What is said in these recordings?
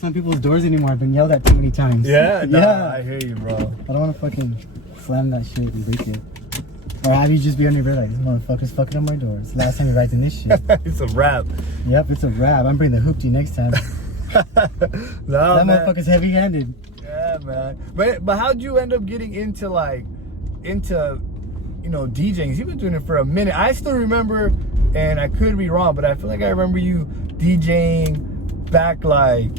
slam people's doors anymore. I've been yelled at too many times. Yeah, no, yeah. I hear you, bro. I don't want to fucking slam that shit and break it. Or have you just be on your bed like, this motherfucker's fucking on my doors. Last time he rides in this shit. It's a wrap. Yep, it's a wrap. I'm bringing the hoopty next time. No, that man. motherfucker's heavy-handed. Yeah, man. But how'd you end up getting into DJing? You've been doing it for a minute. I still remember, and I could be wrong, but I feel like I remember you DJing back like,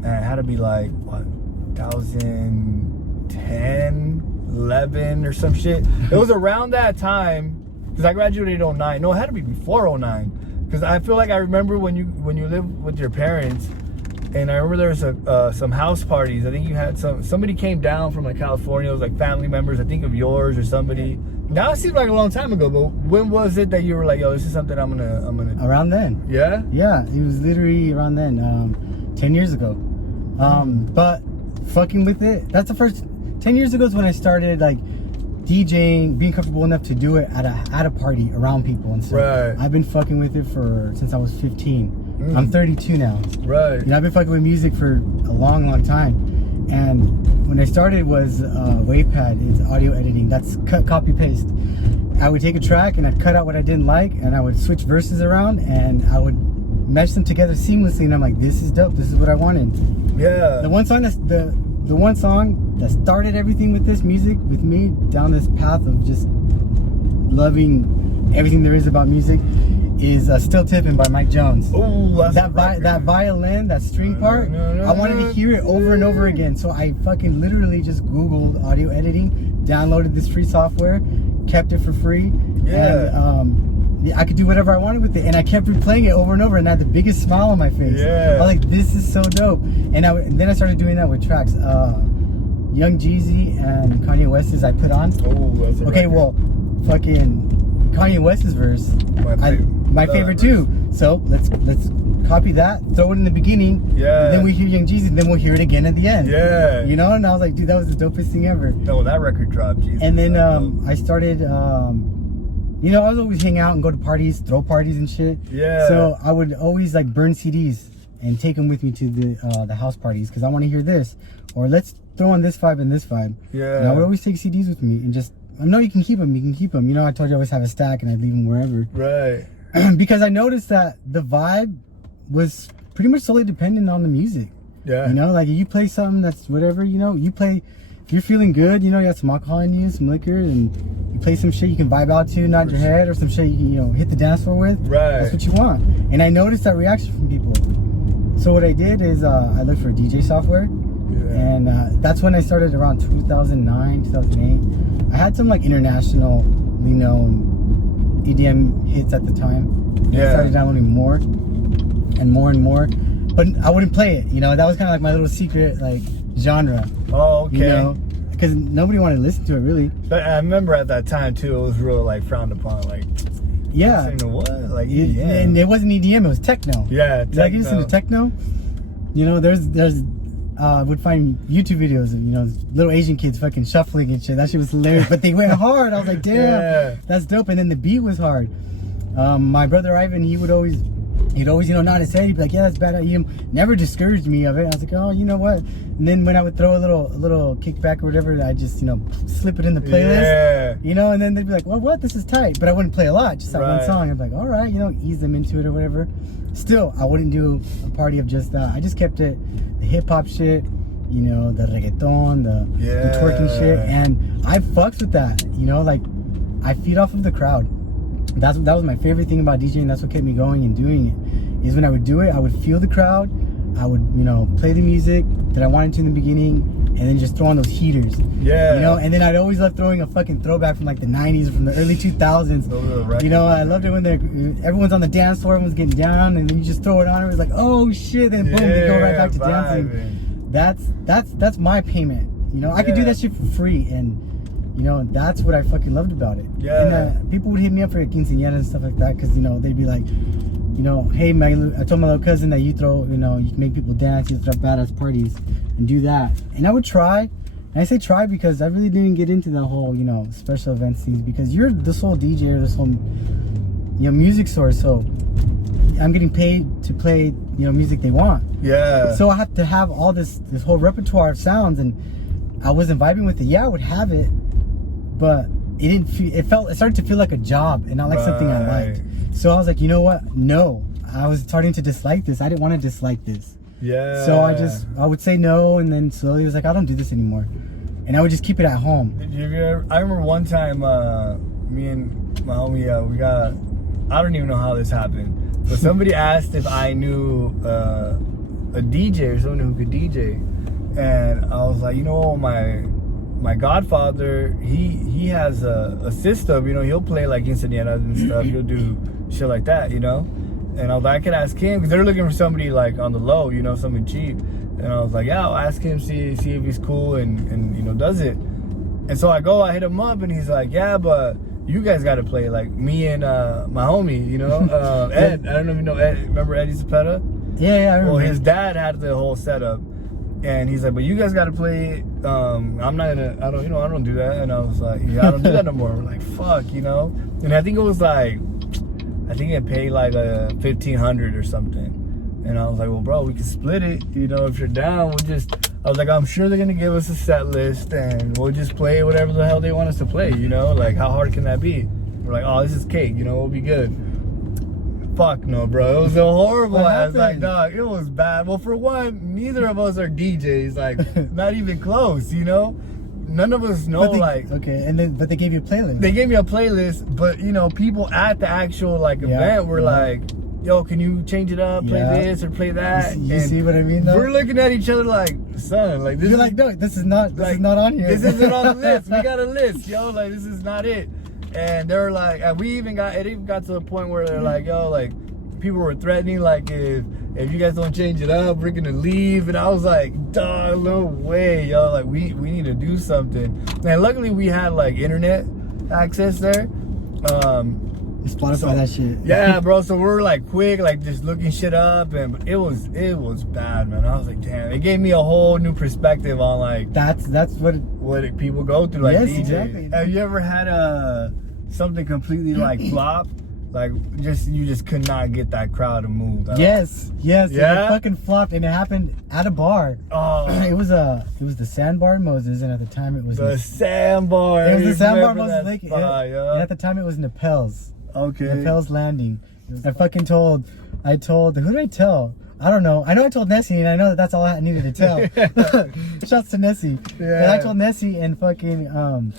it had to be like, what, 2010, 11 or some shit. It was around that time, because I graduated in 09. No, it had to be before 09. Because I feel like I remember when you lived with your parents, and I remember there was some house parties. I think you had somebody came down from like California. It was like family members, I think of yours or somebody. Now it seems like a long time ago, but when was it that you were like, yo, this is something I'm gonna Around then. Yeah? Yeah, it was literally around then, 10 years ago. But fucking with it, that's the first 10 years ago is when I started like DJing, being comfortable enough to do it at a party around people and stuff. Right. I've been fucking with it since I was 15. I'm 32 now. Right. You know, I've been fucking with music for a long time. And when I started was WavePad, it's audio editing. That's cut, copy, paste. I would take a track and I'd cut out what I didn't like, and I would switch verses around and I would mesh them together seamlessly. And I'm like, this is dope. This is what I wanted. Yeah. The one song that started everything with this music, with me down this path of just loving everything there is about music, is Still Tippin' by Mike Jones. Oh, that violin, that string part, I wanted to hear it over and over again. So I fucking literally just Googled audio editing, downloaded this free software, kept it for free. Yeah. And I could do whatever I wanted with it. And I kept replaying it over and over, and I had the biggest smile on my face. Yeah. I was like, this is so dope. And then I started doing that with tracks. Young Jeezy and Kanye West's I put on. Oh, that's a record. Well, fucking Kanye West's verse, my favorite too. So let's copy that, throw it in the beginning. Yeah. Then we hear Young Jeezy, then we'll hear it again at the end. Yeah. You know, and I was like, dude, that was the dopest thing ever. No, that record dropped. Jesus. And then I started, I was always hang out and go to parties, throw parties and shit. Yeah. So I would always like burn CDs and take them with me to the house parties because I want to hear this, or let's throw on this vibe and this vibe. Yeah. And I would always take CDs with me and just, I know you can keep them. You know, I told you I always have a stack and I'd leave them wherever. Right. Because I noticed that the vibe was pretty much solely dependent on the music. Yeah. You know, like if you play something that's whatever, you know, you play, if you're feeling good, you know, you got some alcohol in you, some liquor, and you play some shit you can vibe out to, nod your head, or some shit you can, you know, hit the dance floor with. Right. That's what you want. And I noticed that reaction from people. So what I did is I looked for DJ software. Yeah. And that's when I started around 2009, 2008. I had some like internationally known EDM hits at the time. Yeah. I started downloading more and more, but I wouldn't play it. You know, that was kind of like my little secret like genre. Oh, okay. You know, because nobody wanted to listen to it really. But I remember at that time too, it was really like frowned upon. Like, yeah. listening to what? Like EDM. And it wasn't EDM, it was techno. Yeah. Like you listen to techno. You know, there's would find YouTube videos of, you know, little Asian kids fucking shuffling and shit. That shit was hilarious. But they went hard. I was like, damn, that's dope. And then the beat was hard. My brother Ivan, he'd always, you know, nod his head. He'd be like, yeah, that's bad. He never discouraged me of it. I was like, oh, you know what? And then when I would throw a little kickback or whatever, I just, you know, slip it in the playlist. Yeah. You know, and then they'd be like, well, what? This is tight. But I wouldn't play a lot, just that one song. I'd be like, all right, you know, ease them into it or whatever. Still, I wouldn't do a party of just that. I just kept it the hip hop shit, you know, the reggaeton, the twerking shit, and I fucks with that. You know, like I feed off of the crowd. That was my favorite thing about DJing. That's what kept me going and doing it. Is when I would do it, I would feel the crowd. I would, you know, play the music that I wanted to in the beginning, and then just throw on those heaters. Yeah. You know, and then I'd always love throwing a fucking throwback from like the 90s or from the early 2000s. You know, I loved it when everyone's on the dance floor, everyone's getting down, and then you just throw it on. It was like, oh shit, then boom, they go right back to dancing. That's my payment. You know, I could do that shit for free, and you know, that's what I fucking loved about it. Yeah. And people would hit me up for a quinceañera and stuff like that, because, you know, they'd be like, you know, hey, I told my little cousin that you throw, you know, you can make people dance, you throw badass parties and do that. And I would try. And I say try because I really didn't get into the whole, you know, special events things, because you're the sole DJ or the sole music source, so I'm getting paid to play, music they want. Yeah. So I have to have all this whole repertoire of sounds, and I wasn't vibing with it. Yeah, I would have it, but it didn't feel. It started to feel like a job and not like something I liked. So I was like, you know what? No, I was starting to dislike this. I didn't want to dislike this. Yeah. So I would say no, and then slowly it was like, I don't do this anymore, and I would just keep it at home. I remember one time, me and my homie, we got. I don't even know how this happened. But somebody asked if I knew a DJ or someone who could DJ, and I was like, my godfather, he has a system, he'll play like quinceañeras and stuff, he'll do shit like that, and I was like, I could ask him, because they're looking for somebody like on the low, something cheap, and I was like, yeah, I'll ask him, see if he's cool and does it. And so I hit him up, and he's like, yeah, but you guys got to play, like me and my homie, Ed. I don't know if you know Ed. Remember Eddie Zapeta? Yeah, I remember. Well, his dad had the whole setup, and he's like, but you guys got to play. I'm not gonna. I don't do that. And I was like, yeah, I don't do that no more. We're like, fuck, And I think it was like, it paid like $1,500 or something. And I was like, well, bro, we can split it. If you're down, I was like, I'm sure they're going to give us a set list and we'll just play whatever the hell they want us to play, Like, how hard can that be? We're like, oh, this is cake, we'll be good. Fuck no, bro. It was so horrible. I was like, dog, it was bad. Well, for one, neither of us are DJs, like, not even close, None of us know, okay, but they gave you a playlist. They gave me a playlist, but, people at the actual, event were like, yo, can you change it up, play this or play that? You see what I mean, though? We're looking at each other like, son, like this. You're like, no, this is not on here. This isn't on the list. We got a list, yo. Like, this is not it. And they're like, and it even got to the point where they're like, yo, like, people were threatening, like, if you guys don't change it up, we're gonna leave. And I was like, dog, no way, yo. Like, we need to do something. And luckily we had like internet access there. Spotify that shit. Yeah, bro. So we're like quick, like just looking shit up, and it was bad, man. I was like, damn. It gave me a whole new perspective on like that's what people go through, like yes, DJs. Exactly. Have you ever had something completely like flop? Like you just could not get that crowd to move. Yes. Yeah? It fucking flopped, and it happened at a bar. Oh. It was the Sandbar in Moses, and at the time it was the Sandbar. It was the Sandbar Moses Lake. Yeah. And at the time it was Nepal's. Okay. Nepal's Landing. I told, who did I tell? I don't know. I know I told Nessie, and I know that's all I needed to tell. Shouts to Nessie. Yeah. And I told Nessie, and fucking,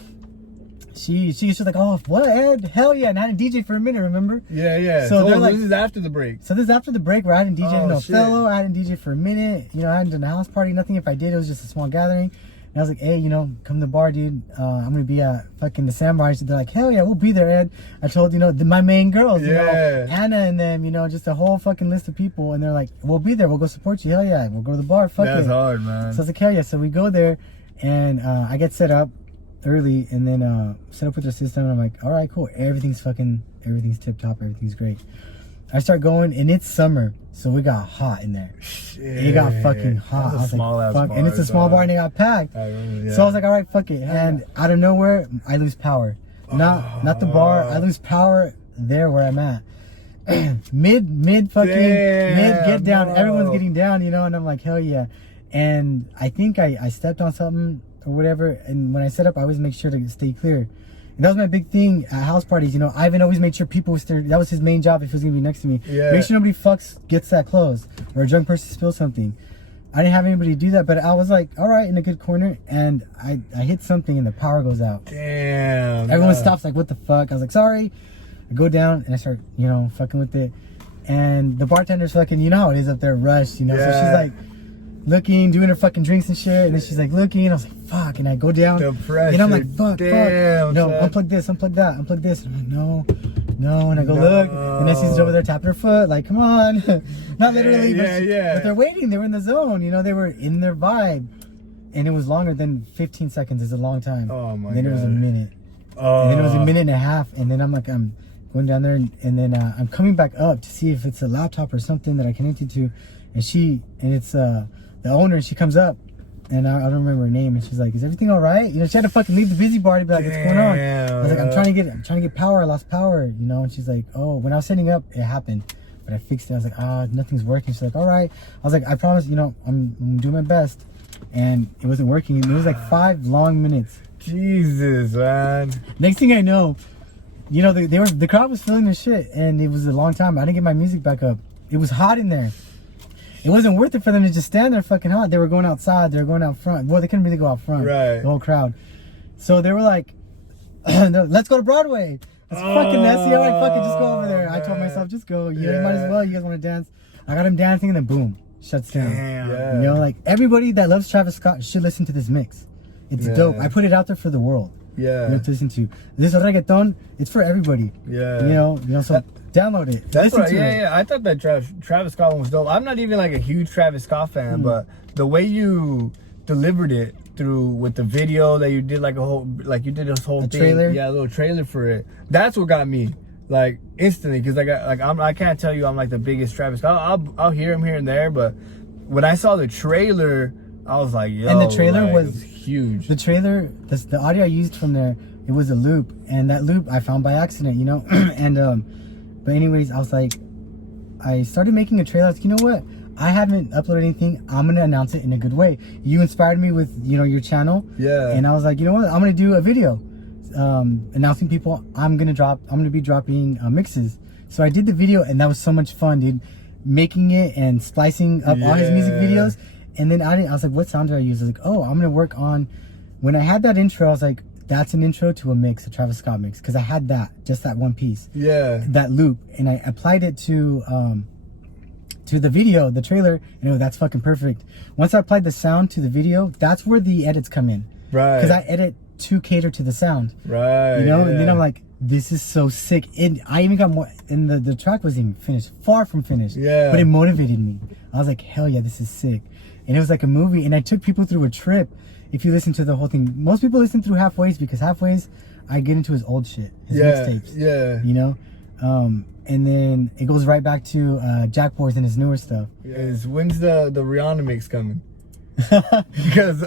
she was like, oh, what, Ed? Hell yeah. And I hadn't DJ for a minute, remember? Yeah. So they're like, this is after the break. So this is after the break where I hadn't DJ in shit. Othello. I hadn't DJ for a minute. I hadn't done a house party, nothing. If I did, it was just a small gathering. And I was like, hey, come to the bar, dude. I'm going to be at fucking the Sandbar. They're like, hell yeah, we'll be there, Ed. I told, my main girls, Anna and them, just a whole fucking list of people. And they're like, we'll be there. We'll go support you. Hell yeah. We'll go to the bar. Fuck it. That's hard, man. So I was like, hell yeah. So we go there, and I get set up early, and then set up with their system. And I'm like, all right, cool. Everything's tip top. Everything's great. I start going, and it's summer, so we got hot in there. Shit. It got fucking hot. That's a small ass bar, and it's a small bar, and it got packed. So I was like, all right, fuck it. And out of nowhere, I lose power. Not the bar. I lose power there where I'm at. mid get down. Bro. Everyone's getting down, and I'm like, hell yeah. And I think I stepped on something or whatever. And when I set up, I always make sure to stay clear. And that was my big thing at house parties. Ivan always made sure people were there. That was his main job if he was gonna be next to me. Yeah. Make sure nobody gets that close, or a drunk person spills something. I didn't have anybody do that, but I was like, all right, in a good corner, and I hit something, and the power goes out. Damn. Everyone stops, like, what the fuck? I was like, sorry. I go down and I start, fucking with it, and the bartender's fucking, how it is up there, rushed, So she's like looking, doing her fucking drinks and shit, and then she's like looking. I was like, fuck, and I go down, the pressure. And I'm like, fuck, damn, unplug this, unplug that, unplug this. And I'm like, no, and I go look, and Nessie's over there tapping her foot, like, come on. Not literally, but they're waiting. They were in the zone, they were in their vibe, and it was longer than 15 seconds. Is a long time. Oh my and then God. It was a minute, and then it was a minute and a half, and then I'm like, I'm going down there, and then I'm coming back up to see if it's a laptop or something that I connected to, and it's the owner, and she comes up, and I don't remember her name, and she's like, "Is everything all right?" You know, she had to fucking leave the busybody, be like, "What's going on?" I was like, I'm trying to get power. I lost power, you know. And she's like, "Oh, when I was setting up, it happened, but I fixed it." I was like, nothing's working." She's like, "All right." I was like, "I promise, you know, I'm doing my best," and it wasn't working. It was like 5 long minutes. Jesus, man. Next thing I know, you know, the crowd was feeling this shit, and it was a long time. I didn't get my music back up. It was hot in there. It wasn't worth it for them to just stand there fucking hot. They were going outside. They were going out front. Well, they couldn't really go out front. Right. The whole crowd. So they were like, "Let's go to Broadway." It's fucking messy. All right, fucking just go over there. I told myself, just go. You might as well. You guys want to dance? I got him dancing, and then boom, shuts down. Yeah. You know, like everybody that loves Travis Scott should listen to this mix. It's dope. I put it out there for the world. Yeah. You know, to listen to. This reggaeton, it's for everybody. Yeah. You know, so download it. That's listen right. to it. Yeah. I thought that Travis Scott one was dope. I'm not even like a huge Travis Scott fan, but the way you delivered it through with the video that you did, like you did this whole thing. Trailer? Yeah, a little trailer for it. That's what got me like instantly, because I can't tell you I'm like the biggest Travis Scott. I'll hear him here and there, but when I saw the trailer, I was like, yo. And the trailer like, was it was huge. The trailer, the audio I used from there, it was a loop, and that loop I found by accident, you know. And but anyways, I was like, I started making a trailer. I was like, you know what? I haven't uploaded anything. I'm gonna announce it in a good way. You inspired me with, you know, your channel. Yeah. And I was like, you know what? I'm gonna do a video, announcing people I'm gonna be dropping mixes. So I did the video, and that was so much fun, dude. Making it and splicing up all his music videos. And then I was like, what sound do I use? I was like, oh, I'm gonna work on. When I had that intro, I was like, that's an intro to a mix, a Travis Scott mix, because I had just that one piece. Yeah. That loop, and I applied it to the video, the trailer, and that's fucking perfect. Once I applied the sound to the video, that's where the edits come in. Right. Because I edit to cater to the sound. Right. You know, yeah. and then I'm like, this is so sick. I even got more, and the track wasn't even finished, far from finished. Yeah. But it motivated me. I was like, hell yeah, this is sick. And it was like a movie, and I took people through a trip. If you listen to the whole thing, most people listen through halfways, because halfways I get into his old shit, his mixtapes. Yeah. You know, and then it goes right back to Jack Boys and his newer stuff. When's the Rihanna mix coming? Because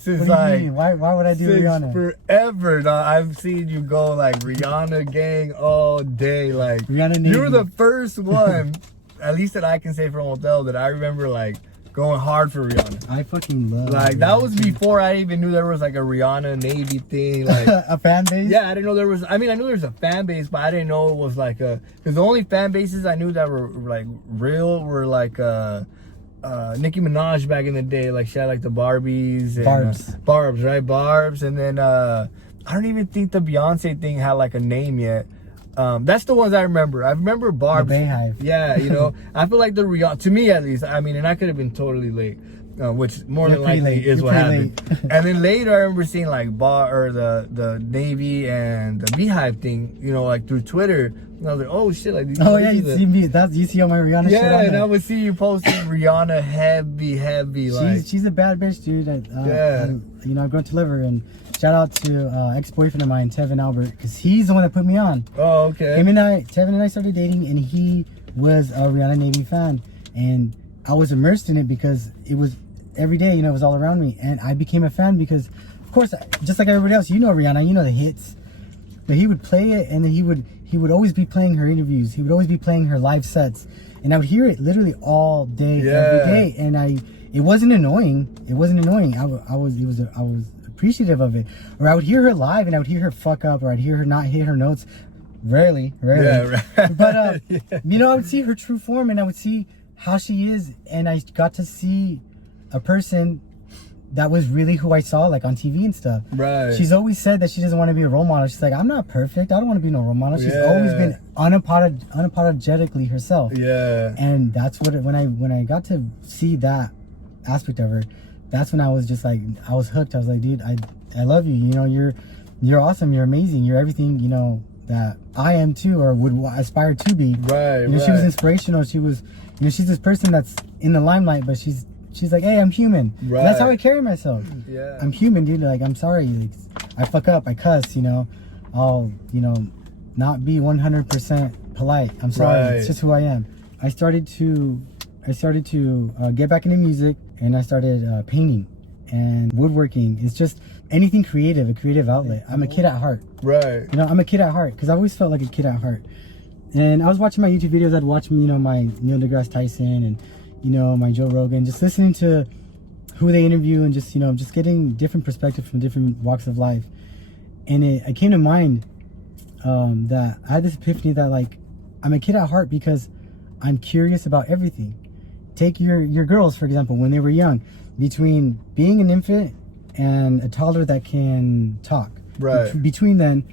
since like why would I do Rihanna? Forever, dog, I've seen you go like Rihanna gang all day. Like Rihanna Navy. You were the first one, at least that I can say from Hotel, that I remember like going hard for Rihanna. I fucking love like Rihanna. That was before I even knew there was like a Rihanna Navy thing, like a fan base. Yeah, I didn't know there was. I mean, I knew there was a fan base, but I didn't know it was like a. Because the only fan bases I knew that were like real were like Nicki Minaj back in the day. Like she had like the Barbies and Barbs, right? Barbs, and then I don't even think the Beyonce thing had like a name yet. That's the ones I remember. I remember Barb's. The Bayhive. Yeah, you know, I feel like the Rihanna, to me at least, I mean, and I could have been totally late, which more than likely is what happened. And then later I remember seeing like the Navy and the Beehive thing, you know, like through Twitter. And I was like, oh shit, like you see me. You see all my Rihanna shit on and there. I would see you posting Rihanna heavy. She's a bad bitch, dude. You know, I've grown to love her. And shout out to ex-boyfriend of mine, Tevin Albert, because he's the one that put me on. Oh, okay. Tevin and I started dating, and he was a Rihanna Navy fan, and I was immersed in it because it was every day. You know, it was all around me, and I became a fan because, of course, just like everybody else, you know Rihanna, you know the hits. But he would play it, and then he would always be playing her interviews. He would always be playing her live sets, and I would hear it literally all day, every day. And it wasn't annoying. It wasn't annoying. I was appreciative of it. Or I would hear her live, and I would hear her fuck up, or I'd hear her not hit her notes. Rarely. Yeah, right. But you know, I would see her true form, and I would see how she is, and I got to see a person that was really who I saw, like on TV and stuff. Right. She's always said that she doesn't want to be a role model. She's like, I'm not perfect. I don't want to be no role model. She's always been unapologetically herself. Yeah. And that's what when I got to see that aspect of her, that's when I was just like, I was hooked. I was like, dude, I love you. You know, you're awesome. You're amazing. You're everything, you know, that I am too, or would aspire to be. Right. You know, she was inspirational. She was, you know, she's this person that's in the limelight, but she's like, hey, I'm human. Right. And that's how I carry myself. Yeah. I'm human, dude. Like, I'm sorry. Like, I fuck up. I cuss, you know. I'll, you know, not be 100% polite. I'm sorry. Right. It's just who I am. I started to get back into music, and I started painting. and woodworking. It's just anything creative, a creative outlet. I'm a kid at heart. Right. You know, I'm a kid at heart because I always felt like a kid at heart. And I was watching my YouTube videos. I'd watch, you know, my Neil deGrasse Tyson and, you know, my Joe Rogan, just listening to who they interview and just, you know, just getting different perspectives from different walks of life. And it came to mind that I had this epiphany that, like, I'm a kid at heart because I'm curious about everything. Take your girls, for example, when they were young, between being an infant and a toddler that can talk. Right. Between then,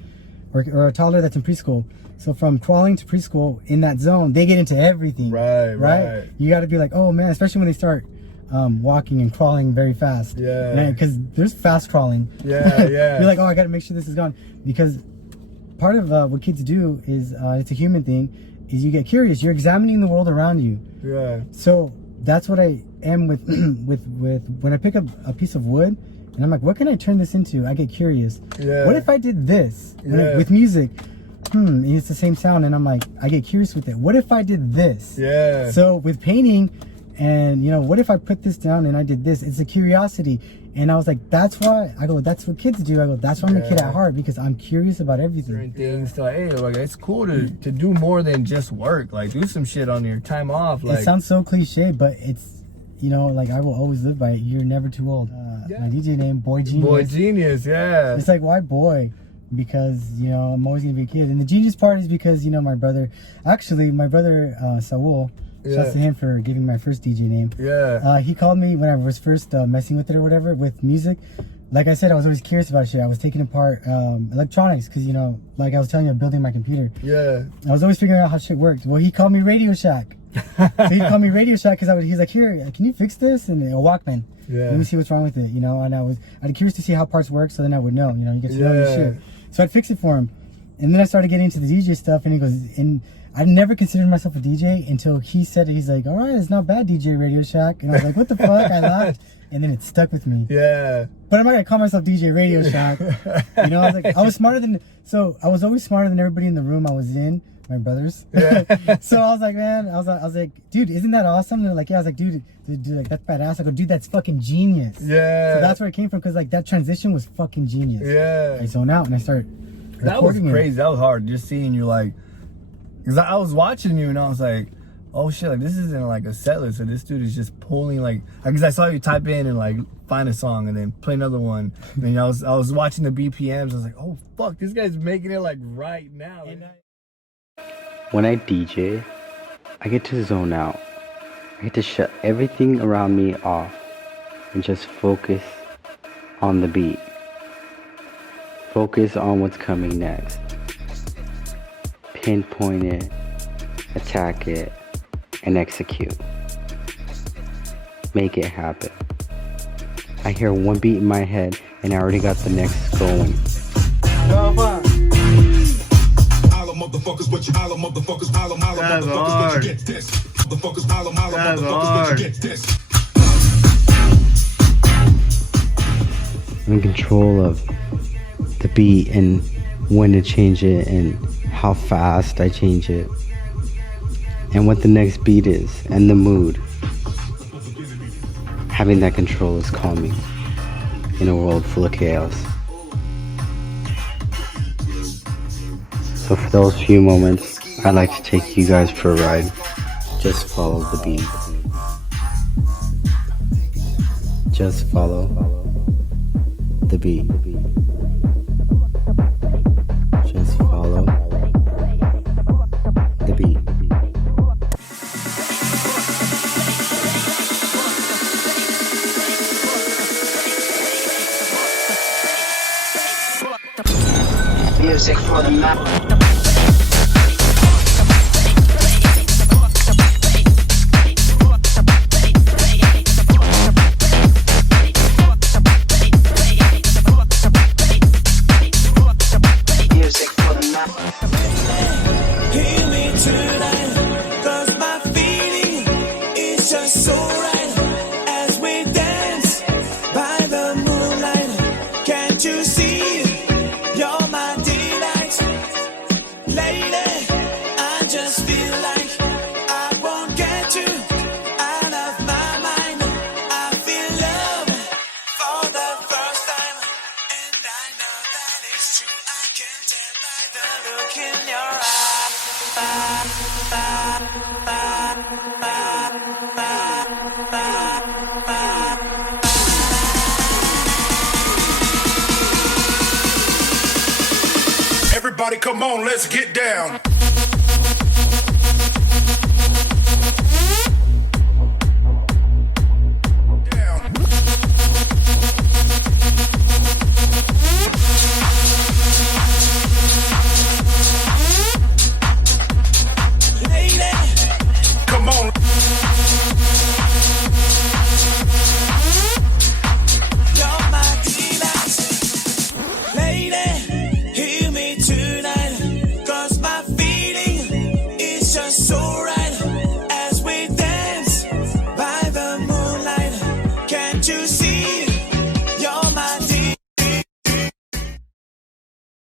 or a toddler that's in preschool. So from crawling to preschool, in that zone, they get into everything. Right. You got to be like, oh man, especially when they start walking and crawling very fast. Yeah. Because there's fast crawling. Yeah. You're like, oh, I got to make sure this is gone. Because part of what kids do is, it's a human thing, is you get curious. You're examining the world around you. Yeah. So that's what I am with when I pick up a piece of wood and I'm like, what can I turn this into? I get curious. Yeah. What if I did this with music? It's the same sound, and I'm like, I get curious with it. What if I did this? Yeah. So with painting, and you know, what if I put this down and I did this? It's a curiosity, and I was like, that's why I go. That's what kids do. I go. That's why I'm a kid at heart, because I'm curious about everything. Certain things to, like, hey, like, it's cool to do more than just work. Like, do some shit on your time off. Like, it sounds so cliche, but it's, you know, like, I will always live by it. You're never too old. My DJ name, Boi Genius. Boi Genius, yeah. It's like, why boy? Because, you know, I'm always gonna be a kid. And the genius part is because, you know, my brother Saul, shouts to him for giving my first DJ name. Yeah. He called me when I was first messing with it or whatever, with music. Like I said, I was always curious about shit. I was taking apart electronics because, you know, like I was telling you, building my computer. Yeah. I was always figuring out how shit worked. Well, he called me Radio Shack. So he called me Radio Shack because he's like, here, can you fix this? And a Walkman. Yeah. Let me see what's wrong with it, you know. And I'd curious to see how parts work, so then I would know, you know, you get to know your shit. So I'd fix it for him. And then I started getting into the DJ stuff, and he goes, and I never considered myself a DJ until he said it. He's like, all right, it's not bad, DJ Radio Shack. And I was like, what the fuck? I laughed. And then it stuck with me. Yeah. But I'm not gonna call myself DJ Radio Shack. You know, I was like, I was always smarter than everybody in the room I was in, my brothers. Yeah. So I was like, man, I was like, dude, isn't that awesome? And they're like, yeah. I was like, dude, like, that's badass. I go, dude, that's fucking genius. Yeah. So that's where it came from, because like that transition was fucking genius. Yeah. I zone out and I start. That was crazy. That was hard. Just seeing you, like, because I was watching you and I was like, oh shit, like, this isn't like a set list. So this dude is just pulling, like, because I saw you type in and like find a song and then play another one. And I was watching the BPMs. I was like, oh fuck, this guy's making it like right now. When I DJ, I get to zone out. I get to shut everything around me off and just focus on the beat. Focus on what's coming next. Pinpoint it, attack it, and execute. Make it happen. I hear one beat in my head and I already got the next going. I'm in control of the beat and when to change it and how fast I change it and what the next beat is and the mood. Having that control is calming in a world full of chaos. So for those few moments, I'd like to take you guys for a ride. Just follow the beat. Just follow the beat. Just follow the beat. Music for the map. Everybody come on, let's get down.